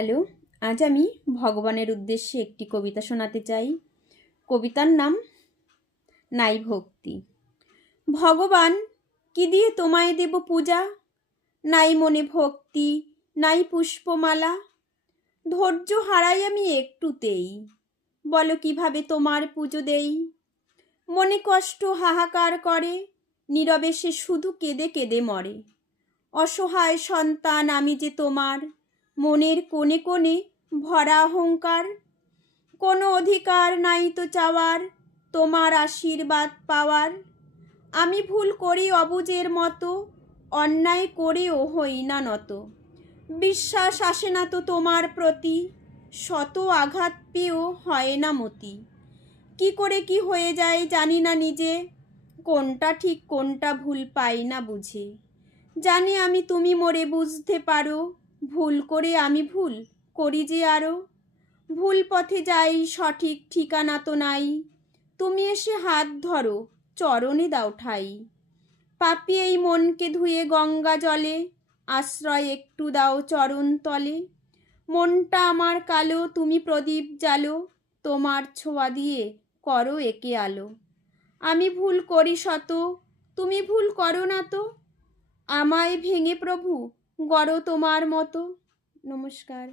Hello, আজ আমি ভগবানের উদ্দেশ্যে একটি কবিতা শোনাতে চাই। কবিতার নাম নাই ভক্তি। ভগবান, কি দিয়ে তোমায় দেব পূজা? নাই মনে ভক্তি, নাই পুষ্পমালা। ধৈর্য হারাই আমি একটুতেই, বলো কিভাবে তোমার পুজো দেই। মনে কষ্ট হাহাকার করে, নীরবে সে শুধু কেঁদে কেঁদে মরে। অসহায় সন্তান আমি যে তোমার, মনের কোণে কোণে ভরা অহংকার। কোনো অধিকার নাই তো চাওয়ার, তোমার আশীর্বাদ পাওয়ার। আমি ভুল করি অবুঝের মতো, অন্যায় করেও হই না নত। বিশ্বাস আসে না তো তোমার প্রতি, শত আঘাত পেয়েও হয় না মতি। কি করে কি হয়ে যায় জানি না নিজে, কোনটা ঠিক কোনটা ভুল পাই না বুঝে। জানি আমি তুমি মোরে বুঝতে পারো, ভুল করে আমি ভুল করি যে আরো। ভুল পথে যাই সঠিক ঠিকানা তো নাই, তুমি এসে হাত ধরো চরণে দাও ঠাই। পাপী এই মনকে ধুয়ে গঙ্গা জলে, আশ্রয় একটু দাও চরণ তলে। মনটা আমার কালো তুমি প্রদীপ জ্বালো, তোমার ছোঁয়া দিয়ে করো একে আলো। আমি ভুল করি শত, তুমি ভুল করো না তো। আমায় ভেঙে প্রভু গড়ো তোমার মতো। নমস্কার।